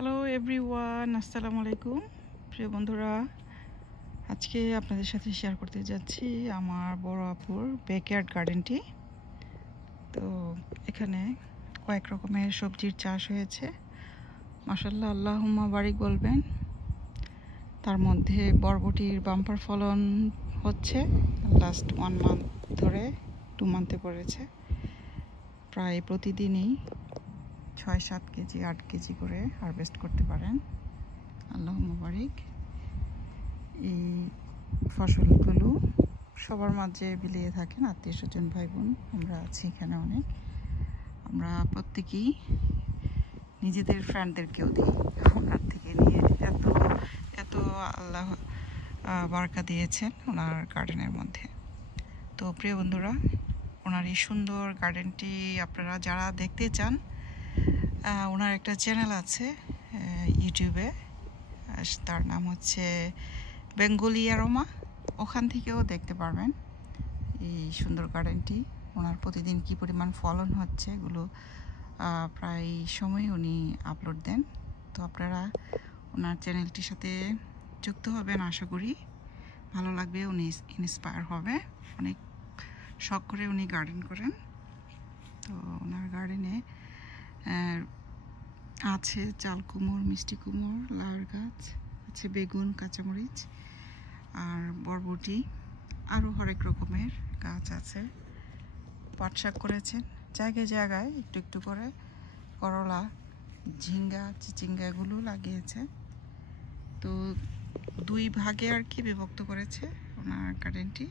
Hello everyone, আসসালামু আলাইকুম। প্রিয় বন্ধুরা, আজকে আপনাদের সাথে শেয়ার করতে যাচ্ছি আমার বড় আপুর ব্যাকয়ার্ড গার্ডেনটি। তো এখানে কয়েক রকমের সবজির চাষ হয়েছে, মাশাআল্লাহ, আল্লাহুম্মা বারিক বলবেন। তার মধ্যে বরবটির বাম্পার ফলন হচ্ছে। লাস্ট 1 মান্থ ধরে 2 মান্থে পড়েছে। প্রায় প্রতিদিনই 6-7 কেজি 8 কেজি করে হারভেস্ট করতে পারেন। আল্লাহুম্মা বারিক। এই ফসলগুলো সবার মাঝে বিলিয়ে থাকেন, আত্মীয় স্বজন ভাই বোন আমরা আছি এখানে অনেক। আমরা প্রত্যেকেই নিজেদের ফ্রেন্ডদেরকেও দিই ওনার থেকে নিয়ে। এত এত আল্লাহ বারাকা দিয়েছেন ওনার গার্ডেনের মধ্যে। তো প্রিয় বন্ধুরা, ওনার এই সুন্দর গার্ডেনটি আপনারা যারা দেখতে চান, ওনার একটা চ্যানেল আছে ইউটিউবে, তার নাম হচ্ছে বেঙ্গলি অ্যারোমা। ওখান থেকেও দেখতে পারবেন এই সুন্দর গার্ডেনটি। ওনার প্রতিদিন কি পরিমাণ ফলন হচ্ছে এগুলো প্রায় সময় উনি আপলোড দেন। তো আপনারা ওনার চ্যানেলটির সাথে যুক্ত হবেন, আশা করি ভালো লাগবে, উনি ইন্সপায়ার হবে। অনেক শখ করে উনি গার্ডেন করেন। তো ওনার গার্ডেনে আছে চাল কুমড়, মিষ্টি কুমড়, লাউয়ের গাছ আছে, বেগুন, কাঁচামরিচ আর বরবটি, আরও হরেক রকমের গাছ আছে। পাট শাক করেছেন জায়গায় জায়গায় একটু একটু করে, করলা, ঝিঙ্গা, চিচিঙ্গাগুলো লাগিয়েছে। তো 2 ভাগে আর কি বিভক্ত করেছে ওনার গার্ডেনটি।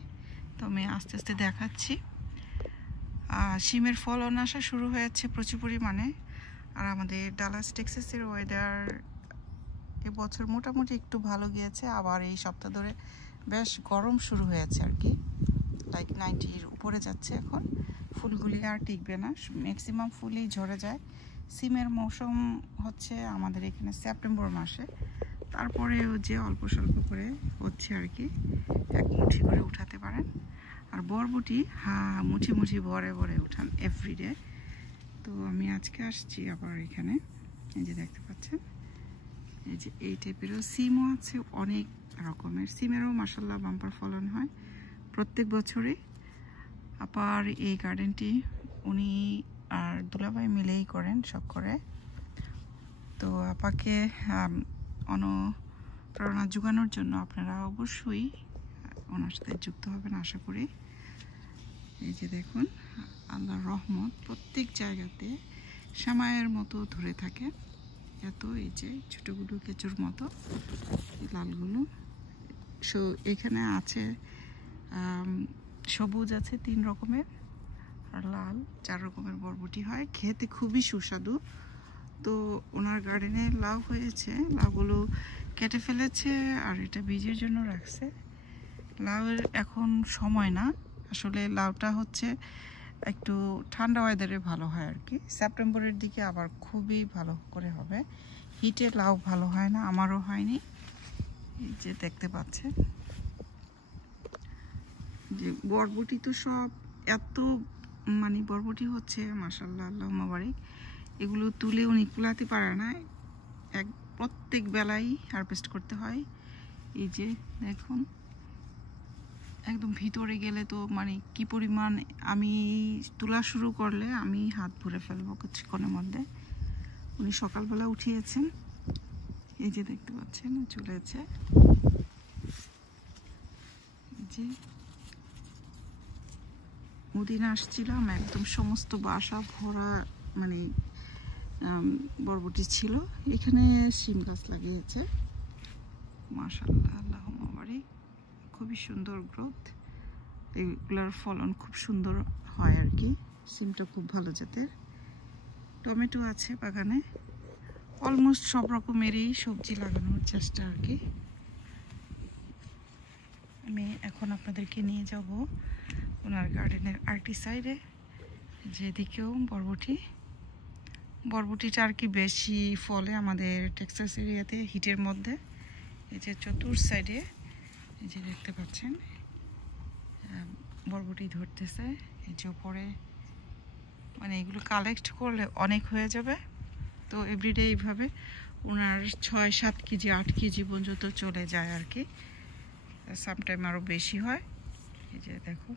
তো আমি আস্তে আস্তে দেখাচ্ছি। শিমের ফলন আসা শুরু হয়েছে প্রচুর পরিমাণে। আর আমাদের ডালাস টেক্সাসের ওয়েদার এবছর মোটামুটি একটু ভালো গিয়েছে, আবার এই সপ্তাহ ধরে বেশ গরম শুরু হয়েছে আর কি। লাইক 90-র উপরে যাচ্ছে এখন। ফুলগুলি আর টিকবে না, ম্যাক্সিমাম ফুলই ঝরে যায়। সিমের মৌসুম হচ্ছে আমাদের এখানে সেপ্টেম্বর মাসে। তারপরেও যে অল্প স্বল্প করে হচ্ছে আর কি, 1 মুঠি করে উঠাতে পারেন। আর বরবটি মুঠি মুঠি ভরে ভরে উঠান এভরিডে। তো আমি আজকে আসছি আবার এখানে, এই যে দেখতে পাচ্ছেন, এই যে এই টাইপেরও সিমও আছে, অনেক রকমের সিমেরও মাশাআল্লাহ বাম্পার ফলন হয় প্রত্যেক বছরই। আবার এই গার্ডেনটি উনি আর দুলাভাই মিলেই করেন, শখ করে। তো আপাকে অনুপ্রেরণা যোগানোর জন্য আপনারা অবশ্যই ওনার সাথে যুক্ত হবেন, আশা করি। এই যে দেখুন, আল্লাহর রহমত প্রত্যেক জায়গাতে সময়ের মতো ধরে থাকে। এত এই যে ছোটোগুলো কেঁচোর মতো লালগুলো, এখানে আছে সবুজ আছে 3 রকমের, আর লাল 4 রকমের বরবটি হয়, খেতে খুবই সুস্বাদু। তো ওনার গার্ডেনে লাউ হয়েছে, লাউগুলো কেটে ফেলেছে আর এটা বীজের জন্য রাখছে। লাউয়ের এখন সময় না, আসলে লাউটা হচ্ছে একটু ঠান্ডা ওয়েদারে ভালো হয় আর কি। সেপ্টেম্বরের দিকে আবার খুবই ভালো করে হবে। হিটে লাউ ভালো হয় না, আমারও হয়নি। এই যে দেখতে পাচ্ছেন যে বরবটি, তো সব এত মানে বরবটি হচ্ছে মাশাআল্লাহ, আল্লাহুম্মা বারিক। এগুলো তুলে উনি কুলাতে পারে না, প্রত্যেক বেলায় হারভেস্ট করতে হয়। এই যে দেখুন, একদম ভিতরে গেলে তো মানে কি পরিমাণ, আমি তোলা শুরু করলে আমি হাত ভরে ফেলবো কিছুক্ষণের মধ্যে। উনি সকালবেলা উঠিয়েছেন, এই যে দেখতে পাচ্ছেন চলেছে। যে ওদিন আসছিলাম, একদম সমস্ত বাসা ভরা মানে বরবটি ছিল। এখানে শিম গাছ লাগিয়েছে, মাশাআল্লাহ, আল্লাহুম্মা বারিক। খুবই সুন্দর গ্রোথ, এগুলার ফলন খুব সুন্দর হয় আর কি। সিমটা খুব ভালো জাতের। টমেটো আছে বাগানে, অলমোস্ট সব রকমেরই সবজি লাগানোর চেষ্টা আর কি। আমি এখন আপনাদেরকে নিয়ে যাব ওনার গার্ডেনের আরেকটি সাইডে, যেদিকেও বরবটিটা আর কি বেশি ফলে আমাদের টেক্সাস এরিয়াতে হিটের মধ্যে। এই যে চতুর সাইডে এই যে দেখতে পাচ্ছেন বরবটি ধরতেছে। এই যে উপরে মানে এগুলো কালেক্ট করলে অনেক হয়ে যাবে। তো এভরিডে এইভাবে ওনার 6-7 কেজি 8 কেজি পর্যন্ত চলে যায় আর কি, সামটাইম আরও বেশি হয়। এই যে দেখো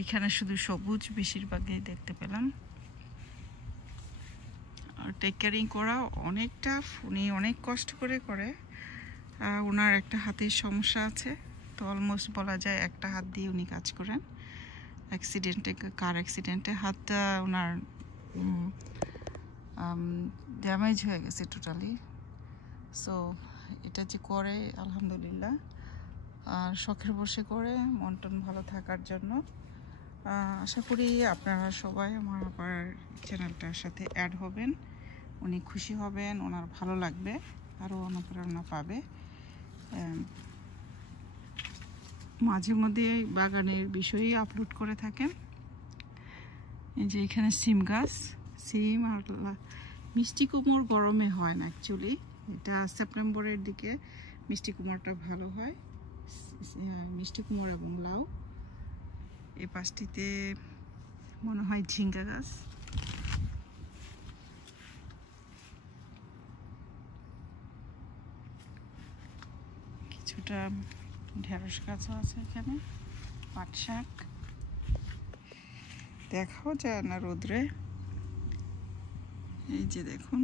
এইখানে শুধু সবুজ বেশিরভাগই দেখতে পেলাম। আর টেক কেয়ারিং করা অনেকটা, উনি অনেক কষ্ট করে করে। ওনার একটা হাতের সমস্যা আছে, তো অলমোস্ট বলা যায় একটা হাত দিয়ে উনি কাজ করেন। কার অ্যাক্সিডেন্টে হাতটা ওনার ড্যামেজ হয়ে গেছে টোটালি। সো এটা যে করে আলহামদুলিল্লাহ, আর শখের বসে করে মন টন ভালো থাকার জন্য। আশা করি আপনারা সবাই আমার আবার চ্যানেলটার সাথে অ্যাড হবেন, উনি খুশি হবেন, ওনার ভালো লাগবে, আরও অনুপ্রেরণা পাবে। মাঝে মধ্যে বাগানের বিষয়ে আপলোড করে থাকেন। এই যে এখানে সিম গাছ, সিম আর মিষ্টি কুমড় গরমে হয় না অ্যাকচুয়ালি, এটা সেপ্টেম্বরের দিকে মিষ্টি কুমড়টা ভালো হয়, মিষ্টি কুমড় এবং লাউ। এই পাশটিতে মনে হয় ঝিঙ্গা গাছ। কিছুটা ঢেঁড়স গাছও আছে এখানে, পাট শাক দেখাও যায় না রোদ্রে। এই যে দেখুন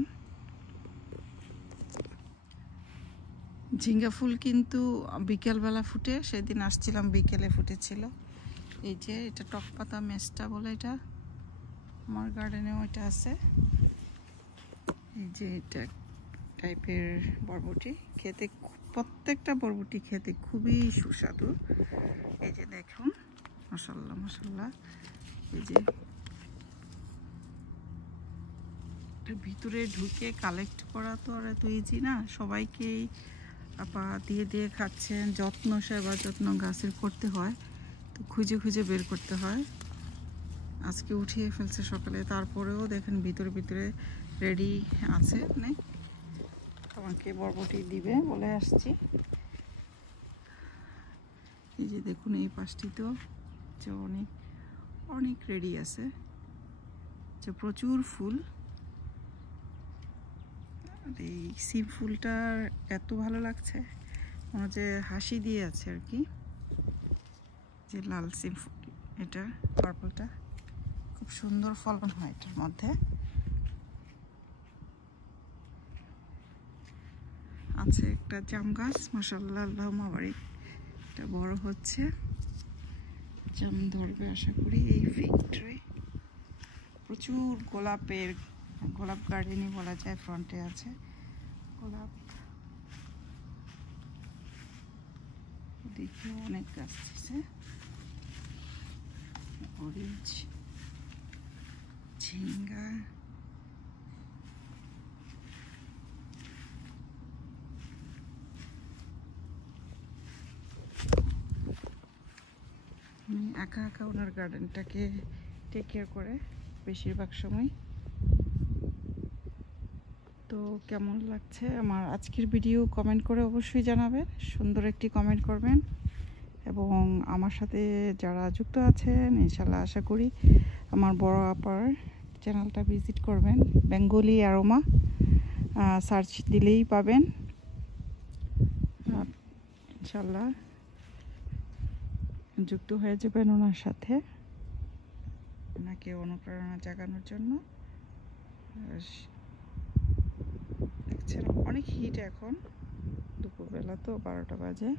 ঝিঙ্গা ফুল কিন্তু বিকেলবেলা ফুটে, সেদিন আসছিলাম বিকেলে ফুটেছিল। এই যে এটা টকপাতা মেস্টা বলে, এটা আমার গার্ডেনেও এটা আছে। এই যে এটা টাইপের বরবটি, খেতে প্রত্যেকটা বরবটি খেতে খুবই সুস্বাদু। এই যে দেখুন মাশাআল্লাহ মাশাআল্লাহ। এই যে ভিতরে ঢুকে কালেক্ট করা তো আর এত ইজি না, সবাইকেই আপা দিয়ে দিয়ে খাচ্ছেন, যত্ন সেবা যত্ন গাছের করতে হয়, তো খুঁজে খুঁজে বের করতে হয়। আজকে উঠিয়ে ফেলছে সকালে, তারপরেও দেখেন ভিতরে ভিতরে রেডি আছে, মানে আমাকে বরবটি দিবে বলে আসছি। এই যে দেখুন এই পাশটিতেও যে অনেক অনেক রেডি আছে, যে প্রচুর ফুল। এই সিম ফুলটার এত ভালো লাগছে, মনে হচ্ছে হাসি দিয়ে আছে আর কি। যে লাল সিম ফুল, এটা পার্পলটা খুব সুন্দর ফলন হয় এটার মধ্যে। আছে একটা জাম গাছ, মাশাআল্লাহ আল্লাহুম্মা বারিক, এটা বড় হচ্ছে, জাম ধরবে আশা করি। এই ফিগ ট্রি, প্রচুর গোলাপ গার্ডেনই বলা যায়, ফ্রন্টে আছে গোলাপ। দেখি অনেক গাছ আছে, অরেঞ্জ, ঝিঙ্গা, একা একা ওনার গার্ডেনটাকে টেক কেয়ার করে বেশিরভাগ সময়। তো কেমন লাগছে আমার আজকের ভিডিও কমেন্ট করে অবশ্যই জানাবেন, সুন্দর একটি কমেন্ট করবেন। এবং আমার সাথে যারা যুক্ত আছেন ইনশাল্লাহ আশা করি আমার বড় আপার চ্যানেলটা ভিজিট করবেন, বেঙ্গলি অ্যারোমা সার্চ দিলেই পাবেন ইনশাল্লাহ, যুক্ত হয়ে যাবেন ওনার সাথে, ওনাকে অনুপ্রেরণা জাগানোর জন্য। দেখছেন অনেক হিট এখন, দুপুরবেলা তো 12টা বাজে।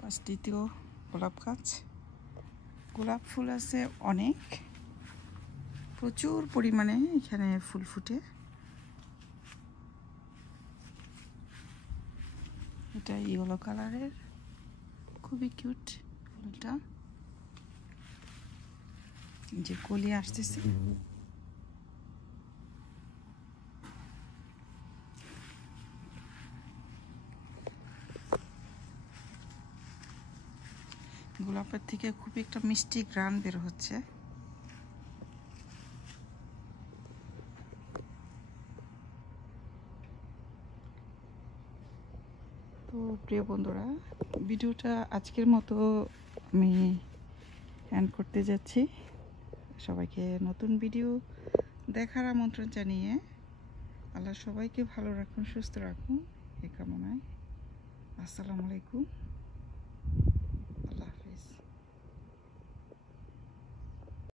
পাশটিতেও গোলাপ গাছ, গোলাপ ফুল আছে অনেক, প্রচুর পরিমাণে এখানে ফুল ফুটে। এটা ইয়েলো কালারের, খুবই কিউট ফুলটা, যে কলি আসতেছে। গোলাপের থেকে খুবই একটা মিষ্টি ঘ্রাণ বের হচ্ছে। তো প্রিয় বন্ধুরা, ভিডিওটা আজকের মতো আমি এন্ড করতে যাচ্ছি। সবাইকে নতুন ভিডিও দেখার আমন্ত্রণ জানিয়ে আল্লাহ সবাইকে ভালো রাখুন, সুস্থ রাখুন এই কামনায়। আসসালামু আলাইকুম।